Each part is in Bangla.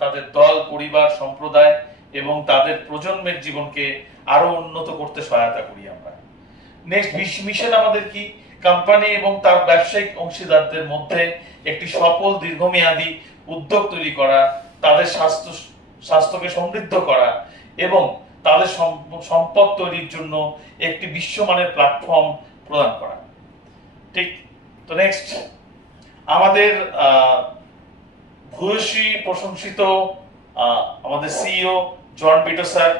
তাদের দল, পরিবার, সম্প্রদায় এবং তাদের প্রজন্মের জীবনকে আরো উন্নত করতে সহায়তা করি আমরা। নেক্সট মিশন আমাদের কি? কোম্পানি এবং তার ব্যবসায়িক অংশীদারদের মধ্যে একটি সফল দীর্ঘমেয়াদী উদ্যোগ তৈরি করা, তাদের স্বাস্থ্যকে সমৃদ্ধ করা এবং তাদের সম্পদ তৈরির জন্য একটি বিশ্বমানের প্ল্যাটফর্ম প্রদান করা। ঠিক তো নেক্সট আমাদের ভূয়সী প্রশংসিত আমাদের সিইও জন বিটো স্যার,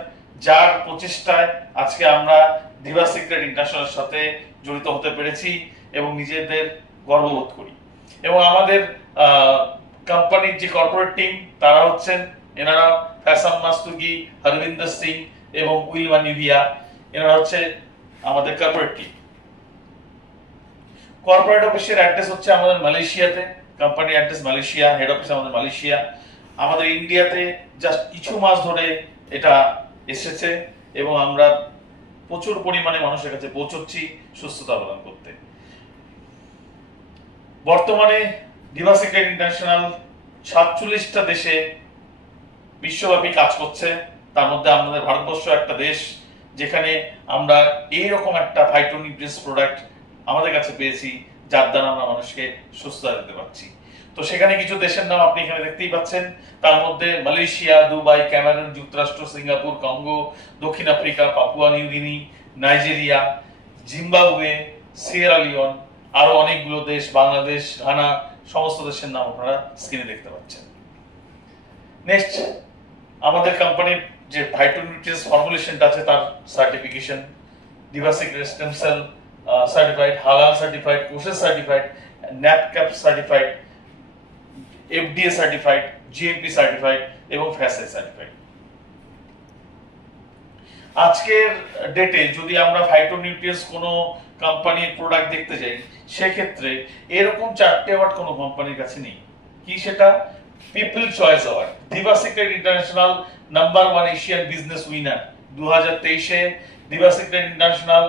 যার প্রচেষ্টায় আজকে আমরা দিবা সিক্রেট ইন্টারন্যাশনালের সাথে জড়িত হতে পেরেছি এবং নিজেদের গর্ববোধ করি। এবং আমাদের কোম্পানির যে কর্পোরেট টিম তারা হচ্ছেন এনারা ফ্যাশন মাস্তুগি, হরবিন্দর সিং এবং উইলমা নিভিয়া, এনারা হচ্ছে আমাদের কর্পোরেট টিম। কর্পোরেট অফিসের অ্যাড্রেস হচ্ছে আমাদের মালয়েশিয়াতে, কোম্পানির অ্যাড্রেস মালয়েশিয়া, হেড অফিস আমাদের মালয়েশিয়া। আমাদের ইন্ডিয়াতে জাস্ট কিছু মাস ধরে এটা এসেছে এবং আমরা প্রচুর পরিমাণে মানুষের কাছে পৌঁছচ্ছি সুস্থতা প্রদান করতে। বর্তমানে দিবা সিক্রেট ইন্টারন্যাশনাল 47টা দেশে বিশ্বব্যাপী কাজ করছে। তার মধ্যে আমাদের ভারতবর্ষ একটা দেশ যেখানে আমরা এইরকম একটা ফাইটোনিউট্রিয়েন্টস প্রোডাক্ট আমাদের কাছে পেয়েছি যার দ্বারা আমরা মানুষকে সুস্থতা দিতে পারছি। তো সেখানে কিছু দেশের নাম আপনি এখানে দেখতেই পাচ্ছেন। তার মধ্যে মালয়েশিয়া, দুবাই, ক্যামেরুন, যুক্তরাষ্ট্র, সিঙ্গাপুর, কঙ্গো, দক্ষিণ Africa, Papua New Guinea, Nigeria, Zimbabwe, Sierra Leone, আরো অনেকগুলো দেশ, বাংলাদেশ, ঘানা, সমস্ত দেশের নাম আপনারা স্ক্রিনে দেখতে পাচ্ছেন। নেক্সট আমাদের কোম্পানির যে ফাইটোনিউট্রিয়েন্টস ফর্মুলেশনটা আছে তার certification, Diva Secret stem cell certified, হালাল সার্টিফাইড, কোসেস সার্টিফাইড, ন্যাপক্যাপ certified, FDA certified, GMP certified এবং ফ্যাসআই সার্টিফাইড। আজকের ডেটে যদি আমরা ফাইটোনিউট্রিয়েন্টস কোনো কোম্পানির প্রোডাক্ট দেখতে যাই, সেক্ষেত্রে এরকম 4টে অ্যাওয়ার্ড কোনো কোম্পানির কাছে নেই। কি সেটা? People choice award, Diva Secret international number 1 Asian business winner 2023-এ, Diva Secret international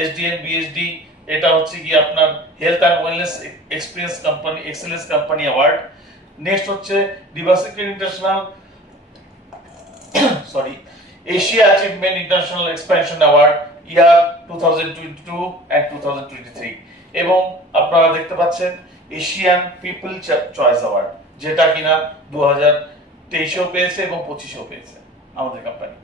SDN BSD, এটা হচ্ছে কি আপনার health and wellness experience company excellence company award. Next হচ্ছে Diva Secret international sorry Asia achievement international expansion award year 2022 and 2023, এবং আপনারা দেখতে পাচ্ছেন এশিয়ান পিপল চয়েস অ্যাওয়ার্ড, যেটা কিনা 2023-এও পেয়েছে এবং 25-এও পেয়েছে আমাদের কোম্পানি।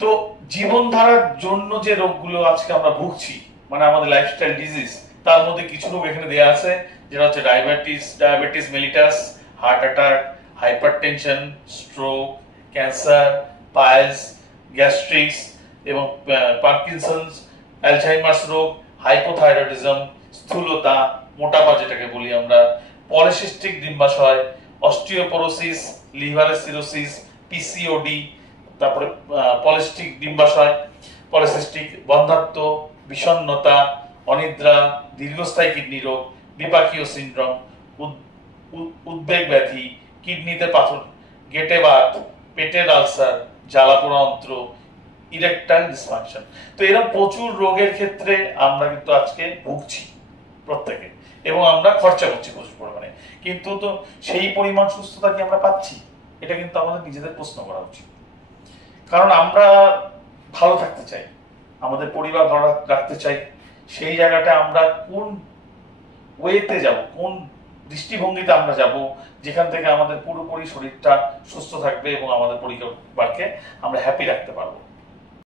তো জীবনধারার জন্য যে রোগগুলো আজকে আমরা ভুগছি, মানে আমাদের লাইফস্টাইল ডিজিজ, তার মধ্যে কিছু রোগ এখানে দেয়া আছে, যেটা হচ্ছে diabetes mellitus, heart attack, hypertension, stroke, cancer, piles, gastrics এবং পার্কিনসন্স, অ্যালঝাইমার্স রোগ, হাইপোথাইরয়েডিজম, স্থূলতা, মোটাপা যেটাকে বলি আমরা, পলিসিস্টিক ডিম্বাশয়, অস্টিওপোরোসিস, লিভারের সিরোসিস, পিসিওডি, তারপরে পলিস্টিক ডিম্বাশয়, পলিসিস্টিক, বন্ধ্যাত্ব, বিষণ্ণতা, অনিদ্রা, দীর্ঘস্থায়ী কিডনি রোগ, বিপাকীয় সিনড্রোম, উদ্বেগ ব্যাধি, কিডনিতে পাথর, গেটে বাত, পেটের আলসার, জ্বালাপোড়া অন্ত্র, ইরেকটাইল ডিসফাংশন। তো এরকম প্রচুর রোগের ক্ষেত্রে আমরা কিন্তু আজকে ভুগছি প্রত্যেকে, এবং আমরা খরচা করছি প্রচুর পরিমাণে, কিন্তু তো সেই পরিমাণ সুস্থতা কি আমরা পাচ্ছি? এটা কিন্তু আমাদের নিজেদের প্রশ্ন করা উচিত। কারণ আমরা ভালো থাকতে চাই, আমাদের পরিবার ভালো রাখতে চাই, সেই জায়গাটা আমরা কোন ওয়েতে যাব, কোন দৃষ্টিভঙ্গিতে আমরা যাব, যেখান থেকে আমাদের পুরোপুরি শরীরটা সুস্থ থাকবে এবং আমাদের পরিবারকে আমরা হ্যাপি রাখতে পারবো।